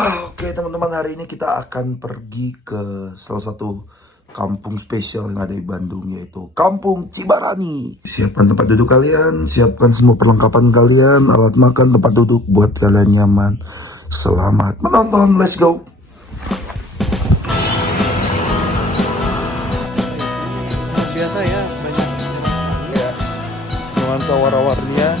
Oke teman-teman, hari ini kita akan pergi ke salah satu kampung spesial yang ada di Bandung, yaitu Kampung Cibarani. Siapkan tempat duduk kalian, siapkan semua perlengkapan kalian, alat makan, tempat duduk buat kalian nyaman. Selamat menonton, let's go. Biasa ya, banyak Ya, nuansa warna-warninya.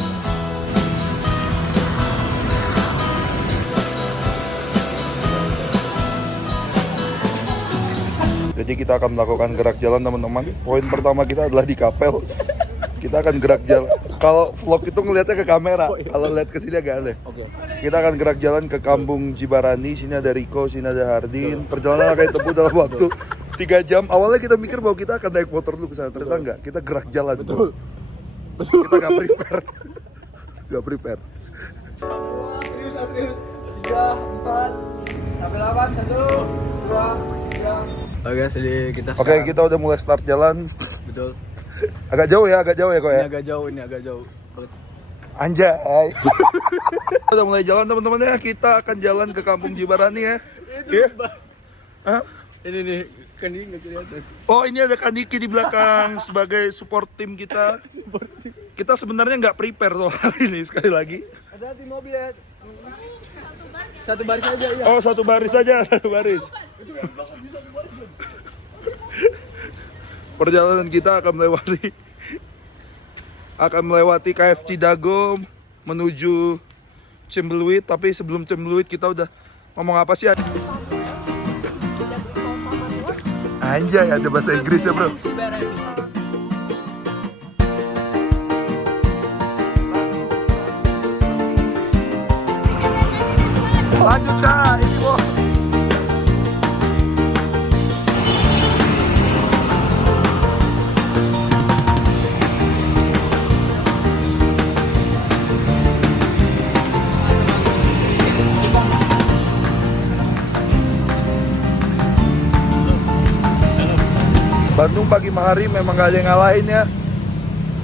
Jadi kita akan melakukan gerak jalan teman-teman. Poin pertama kita adalah di Kapel. Kita akan gerak jalan. Kalau vlog itu ngeliatnya ke kamera, kalau lihat ke sini agak aneh. Kita akan gerak jalan ke Kampung Cibarani. Sini ada Riko, sini ada Hardin. Perjalanan akan ditempuh dalam waktu 3 jam. Awalnya kita mikir bahwa kita akan naik motor dulu ke sana. Ternyata enggak, kita gerak jalan. Betul. Kita nggak prepare. Nggak prepare. 3, 4, sampai 8, 1, 2, 3. Oke, jadi kita Oke, kita udah mulai start jalan. Betul. Agak jauh ya kok ya. Ini agak jauh. Anjay. Udah mulai jalan teman-teman ya. Kita akan jalan ke Kampung Cibarani ya. Iya. Hah? Ini nih, kan ini nggak kelihatan. Oh, ini ada Kaniki di belakang sebagai support tim kita. Kita sebenarnya nggak prepare tuh hari ini, sekali lagi. Ada di mobil ya. Satu baris aja ya. Oh, satu baris saja, satu baris. Perjalanan kita akan melewati KFC Dago menuju Cembeluit. Tapi sebelum Cembeluit kita udah ngomong apa sih? Anjay, ada bahasa Inggris ya bro. Lanjut kak, ini boh. Bandung pagi hari memang gak ada yang ngalahin ya.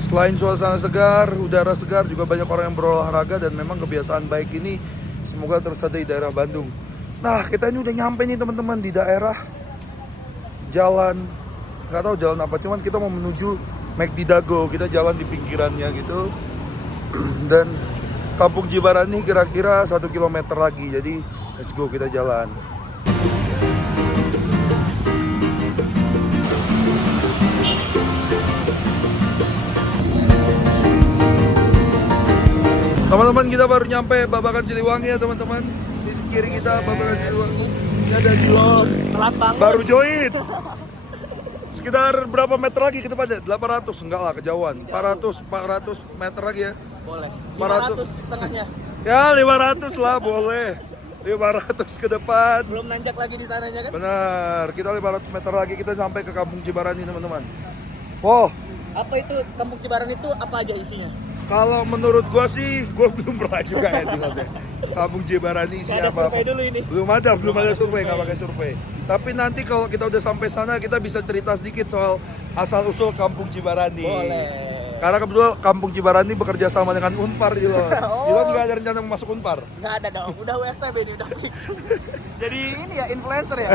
Selain suasana segar, udara segar, juga banyak orang yang berolahraga. Dan memang kebiasaan baik ini semoga terus ada di daerah Bandung. Nah, kita ini udah nyampe nih teman-teman di daerah jalan, nggak tahu jalan apa, cuman kita mau menuju McD Dago. Kita jalan di pinggirannya gitu. Dan Kampung Cibarani kira-kira 1 kilometer lagi. Jadi let's go, kita jalan. Teman-teman, kita baru nyampe Babakan Siliwangi ya teman-teman. Di kiri kita Babakan Siliwangi. Ini ada Dilot. Baru join. Sekitar berapa meter lagi kita pada? 800, enggak lah kejauhan. 400 meter lagi ya. Boleh. 400 setengahnya. Ya 500 lah boleh. 500 ke depan. Belum nanjak lagi di sananya kan? Benar, kita 500 meter lagi kita sampai ke Kampung Cibarani teman-teman. Oh, Apa itu Kampung Cibarani itu apa aja isinya? kalau menurut gua sih, gua belum pernah juga ya tinggalnya. Kampung Cibarani isinya apa? Dulu ini. Belum ada survei, nggak pakai survei. Tapi nanti kalau kita udah sampai sana, kita bisa cerita sedikit soal asal usul Kampung Cibarani. Boleh. Karena kebetulan Kampung Cibarani bekerja sama dengan Unpar, Ilon. Oh. Ilon nggak ada rencana mau masuk Unpar. Nggak ada dong, udah USTB ini udah fix. Jadi ini ya influencer ya.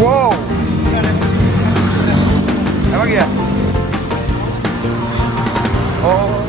Wow. Emang ya? Oh.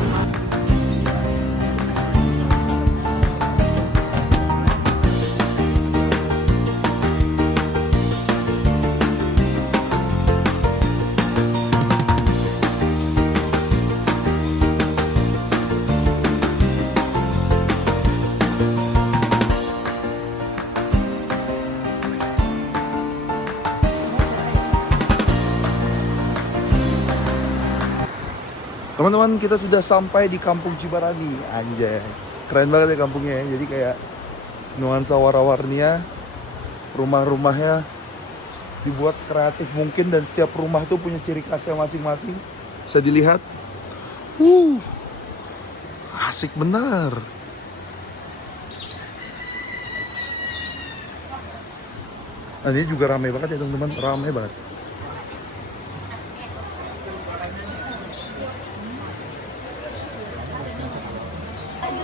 Teman-teman, kita sudah sampai di Kampung Cibarani. Anjay, keren banget ya kampungnya ya. Jadi kayak nuansa warna-warninya, rumah-rumahnya dibuat sekreatif mungkin, dan setiap rumah tuh punya ciri khasnya masing-masing. Bisa dilihat. Asik bener. Nah, ini juga ramai banget ya teman-teman, ramai banget.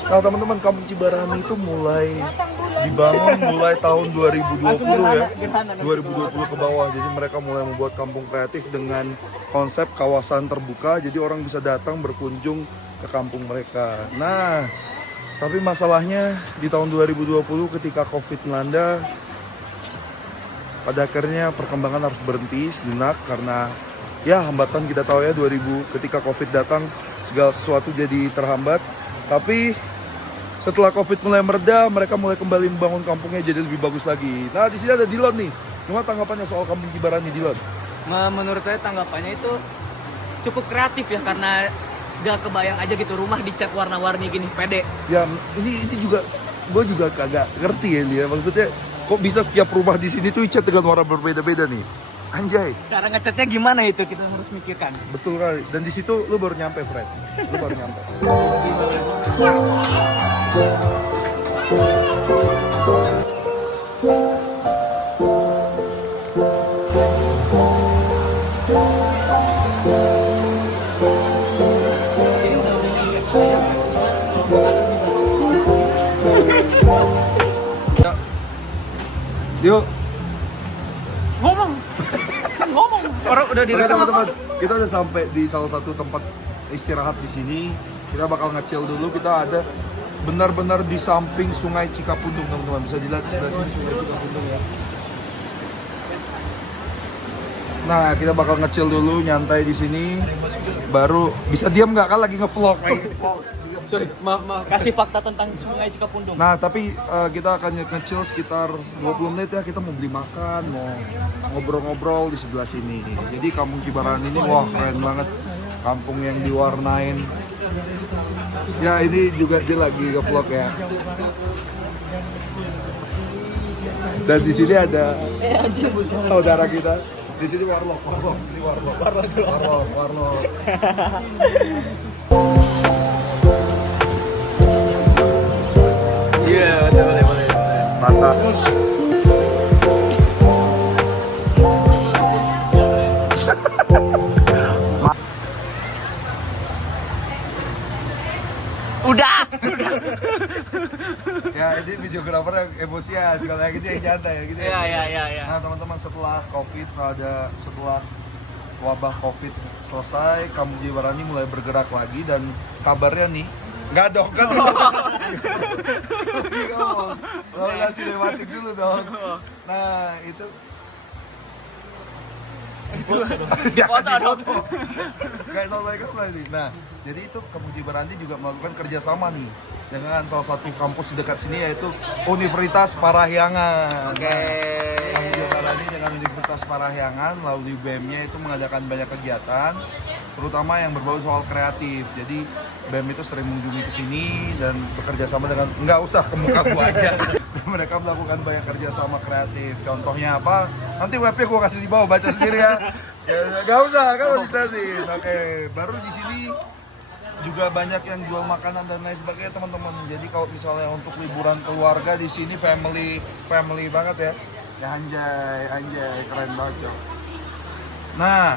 Nah teman-teman, Kampung Cibarani itu mulai dibangun mulai tahun 2020 ya, 2020 ke bawah. Jadi mereka mulai membuat kampung kreatif dengan konsep kawasan terbuka, jadi orang bisa datang berkunjung ke kampung mereka. Nah, tapi masalahnya di tahun 2020 ketika COVID melanda, pada akhirnya perkembangan harus berhenti sejenak karena ya hambatan kita tahu ya, 2000 ketika COVID datang segala sesuatu jadi terhambat. Tapi setelah COVID mulai mereda, mereka mulai kembali membangun kampungnya jadi lebih bagus lagi. Nah, di sini ada Dilon nih. Gimana tanggapannya soal Kampung Cibarani, Dilon? Menurut saya tanggapannya itu cukup kreatif ya, karena gak kebayang aja gitu rumah dicat warna-warni gini, pede. Ya, ini juga gue juga kagak ngerti ya dia. Maksudnya kok bisa setiap rumah di sini tuh dicat dengan warna berbeda-beda nih. Anjay. Cara ngecatnya gimana itu kita harus mikirkan. Betul kali. Dan di situ lu baru nyampe, Fred. Lu baru nyampe. Yuk. Ngomong. Orang udah Oke teman-teman, kita udah sampai di salah satu tempat istirahat di sini. Kita bakal nge-chill dulu. Kita ada benar-benar di samping Sungai Cikapundung, teman-teman. Bisa dilihat di sebelah sini Sungai Cikapundung ya. Nah, kita bakal nge-chill dulu, nyantai di sini. Baru bisa diam nggak kan lagi nge-vlog kayak. Sorry, maaf. Kasih fakta tentang Sungai Cikapundung. Nah, tapi kita akan nge-chill sekitar 20 menit ya. Kita mau beli makan, mau ngobrol-ngobrol di sebelah sini. Jadi Kampung Cibarani ini wah keren banget. Kampung yang diwarnain. Ya, ini juga dia lagi nge-vlog ya. Dan di sini ada saudara kita. Di sini warlock. Ini warlock. Iya, boleh. Mantap. Udah. Ya, ini videografer yang emosian, kalau yang ini yang nyantai ya gitu. Iya. Nah, teman-teman, setelah wabah Covid selesai, Kampung Cibarani mulai bergerak lagi dan kabarnya nih nggak dong, kan dulu. Lo kasih lewati dulu dong. Nah, itu Foto dong. Kayak selesai nih. Nah, jadi itu Kampung Cibarani juga melakukan kerjasama nih dengan salah satu kampus di dekat sini yaitu Universitas Parahyangan. Oke. Kampung Cibarani dengan Universitas Parahyangan melalui BEM-nya itu mengadakan banyak kegiatan, terutama yang berbau soal kreatif. Jadi BEM itu sering mengunjungi ke sini dan bekerja sama dengan, nggak usah ke muka gua aja. Mereka melakukan banyak kerjasama kreatif. Contohnya apa? Nanti webnya gua kasih di bawah, baca sendiri ya. Ya nggak usah, kan harus jelasin. Oke, baru di sini juga banyak yang jual makanan dan lain sebagainya teman-teman. Jadi kalau misalnya untuk liburan keluarga di sini family banget ya. Ya anjay, keren banget. Nah,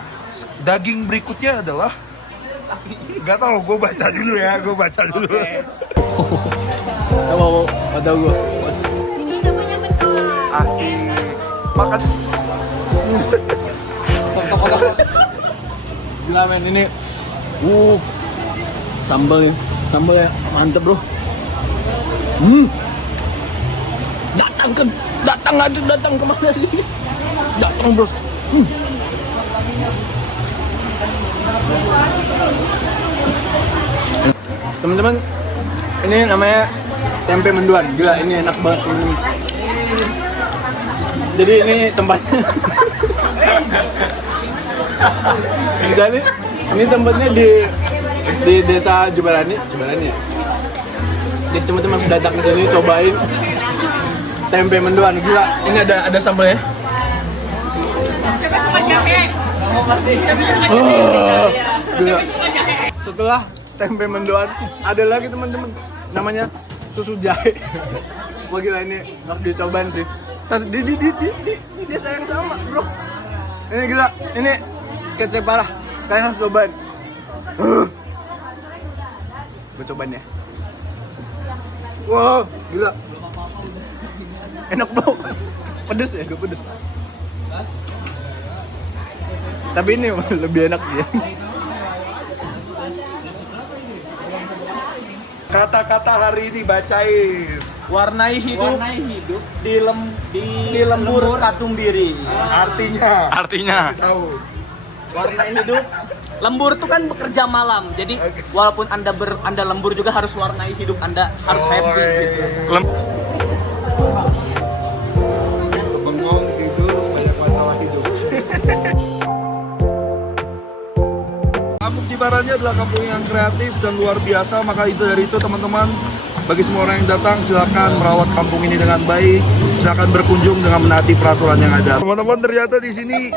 daging berikutnya adalah nggak tahu, gue baca dulu ya, Mau ada gua. Asik. Makan. Stop. Gila men ini. Sambalnya mantep bro. Datang kemana sih? Datang bro. Teman-teman, ini namanya tempe mendoan. Gila, ini enak banget teman-teman. Jadi ini tempatnya. Jadi ini tempatnya di desa Cibarani. Jadi teman-teman datang ke sini cobain tempe mendoan. Gila, ini ada sambalnya. Gila. Setelah tempe mendoan ada lagi teman-teman, namanya susu jahe. Wah gila, ini harus dicobain sih. Di desa yang sama, bro. Ini gila, ini kece parah. Kalian harus cobain. Gue cobain ya. Wow, gila. Enak bro. Pedes ya, gak pedes. Tapi ini lebih enak dia. Kata-kata hari ini bacain. Warnai hidup di lembur katumbiri. Artinya. Tahu. Warnai hidup. Lembur itu kan bekerja malam. Jadi walaupun Anda lembur juga harus warnai hidup Anda, harus happy gitu. Bengong tidur banyak masalah hidup. Kampung Cibarani adalah kampung yang kreatif dan luar biasa. Maka dari itu teman-teman, bagi semua orang yang datang silakan merawat kampung ini dengan baik. Silakan berkunjung dengan menaati peraturan yang ada. Teman-teman, ternyata di sini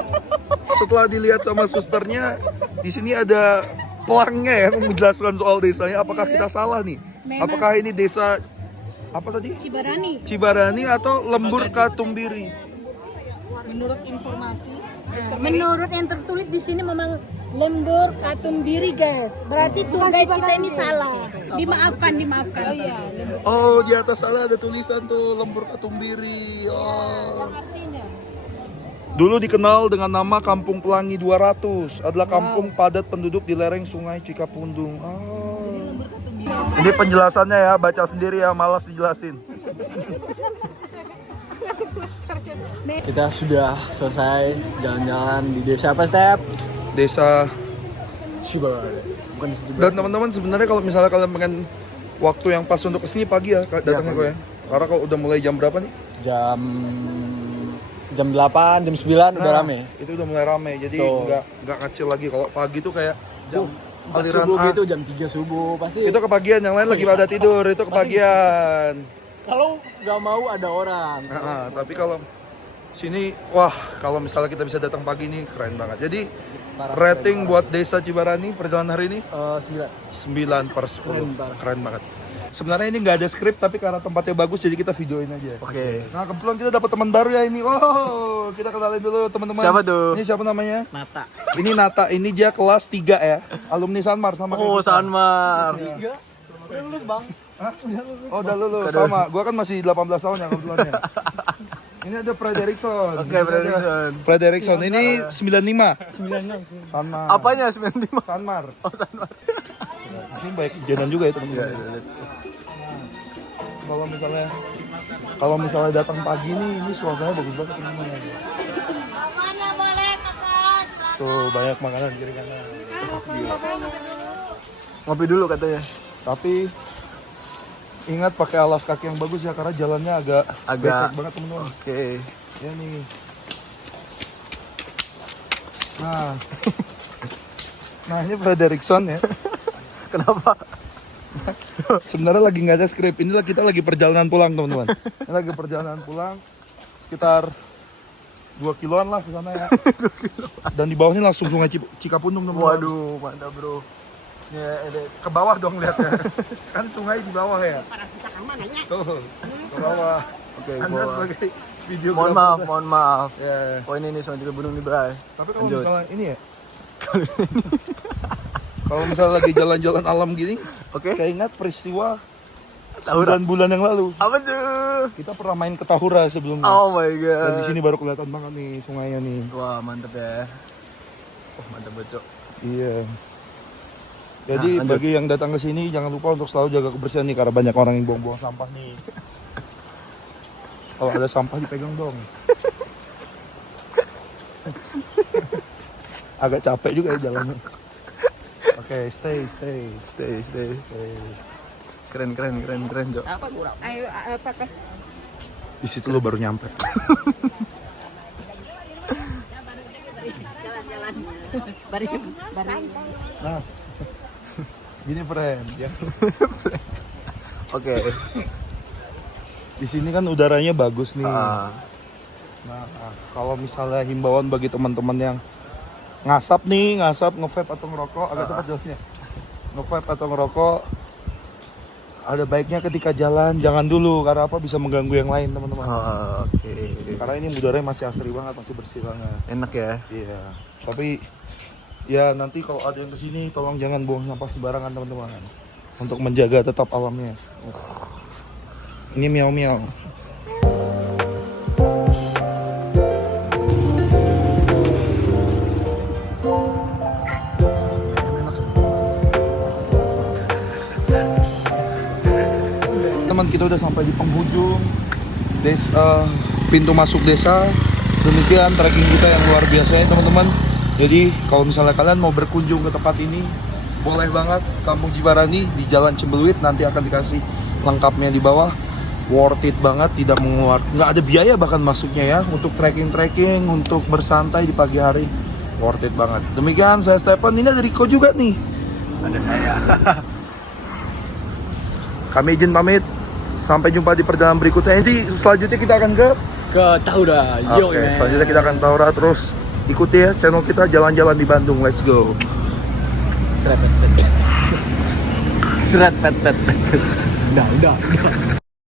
setelah dilihat sama susternya, di sini ada pelangnya yang menjelaskan soal desanya. Apakah kita salah nih? Apakah ini desa apa tadi? Cibarani atau Lembur Katumbiri? Menurut informasi, menurut yang tertulis di sini memang Lembur Katumbiri, guys. Berarti tuh guide kita ini salah. Dimaafkan. Oh iya. Oh, di atas sana ada tulisan tuh Lembur Katumbiri. Oh. Dulu dikenal dengan nama Kampung Pelangi 200. Adalah kampung padat penduduk di lereng Sungai Cikapundung. Oh. Ini penjelasannya ya, baca sendiri ya, malas dijelasin. Kita sudah selesai jalan-jalan di desa apa, Step? Desa Cibarani. Bukan desa Cibarani. Dan teman-teman sebenarnya kalau misalnya kalian pengen waktu yang pas untuk kesini pagi ya datangnya kok ya. Karena kalau udah mulai jam berapa nih? Jam 8, jam 9 udah rame. Itu udah mulai rame. Jadi nggak kecil lagi. Kalau pagi tuh kayak aliran subuh gitu, jam 3 subuh pasti. Itu kepagian, yang lain lagi pada tidur. Itu kepagian. Kalau nggak mau ada orang. Tapi kalau sini, wah, kalau misalnya kita bisa datang pagi ini keren banget. Jadi rating buat Desa Cibarani perjalanan hari ini 9/10. Keren banget. Sebenarnya ini nggak ada skrip, tapi karena tempatnya bagus jadi kita videoin aja. Oke. Nah, kebetulan kita dapat teman baru ya ini. Wow, kita kenalin dulu teman-teman. Siapa tuh? Ini siapa namanya? Nata. Ini Nata. Ini dia kelas 3 ya. Alumni Sanmar sama kayak kita. Sanmar. Udah lulus, Bang. Hah? Oh, udah lulus sama. Gua kan masih 18 tahun ya kebetulan ya. Ini ada Frederickson. Oke, Frederickson. Frederickson ini 95. Sanmar. Apanya 95? Sanmar. Oh, Sanmar. Di sini banyak jalan juga ya teman-teman. Kalau misalnya datang pagi nih, ini suasananya bagus banget teman-teman. Tuh banyak makanan kiri kanan. Ngopi dulu katanya. Tapi ingat pakai alas kaki yang bagus ya, karena jalannya agak becek banget teman-teman. Oke. Ya nih. Nah ini Frederickson ya. Kenapa? Sebenarnya lagi nggak ada skrip. Inilah kita lagi perjalanan pulang teman-teman. Ini lagi perjalanan pulang sekitar 2 kiloan lah ke sana ya. Dan di bawahnya langsung Sungai Cikapundung teman-teman. Waduh, mantap bro. Ya, ke bawah dong lihatnya. Kan sungai di bawah ya. Tuh, ke bawah. Oke, Anda sebagai video mohon maaf. Ya. Poin ini Sungai Cikapundung nih, Bray. Tapi kalau misalnya ini ya. Kalau misalnya lagi jalan-jalan alam gini, kayak ingat peristiwa 9 bulan yang lalu. Apa tuh? Kita pernah main ke Tahura sebelumnya. Oh my god. Dan di sini baru kelihatan banget nih sungainya nih. Wah, mantap ya. Oh, mantap bocok. Iya. Jadi bagi yang datang ke sini jangan lupa untuk selalu jaga kebersihan nih, karena banyak orang yang buang-buang sampah nih. Kalau ada sampah dipegang dong. Agak capek juga ya jalannya. Oke, stay. Keren, Jok. Ayo, apakah Di situ lo baru nyampe. jalan-jalan. Nah, gini friend ya. Oke. Di sini kan udaranya bagus nih. Ah. Nah, kalau misalnya himbauan bagi teman-teman yang ngasap, nge-vape atau ngerokok, agak cepat jelasnya. Nge-vape atau ngerokok, ada baiknya ketika jalan jangan dulu karena apa bisa mengganggu yang lain teman-teman. Oke. Karena ini udaranya masih asri banget, masih bersih banget. Enak ya. Iya. Tapi ya nanti kalau ada yang kesini tolong jangan buang sampah sembarangan teman-teman. Untuk menjaga tetap alamnya. Ini miau-miau. Teman kita udah sampai di penghujung pintu masuk desa. Demikian trekking kita yang luar biasa ya teman-teman. Jadi kalau misalnya kalian mau berkunjung ke tempat ini, boleh banget. Kampung Cibarani di Jalan Cembeluit, nanti akan dikasih lengkapnya di bawah. Worth it banget, tidak nggak ada biaya bahkan masuknya ya, untuk trekking, untuk bersantai di pagi hari. Worth it banget. Demikian saya Stephen, ini ada Rico juga nih. Ada saya. Kami izin pamit. Sampai jumpa di perjalanan berikutnya. Nanti selanjutnya kita akan ke Taura. Oke, selanjutnya kita akan Taura. Terus ikuti ya channel kita Jalan-Jalan di Bandung. Let's go. Seret pet. Udah.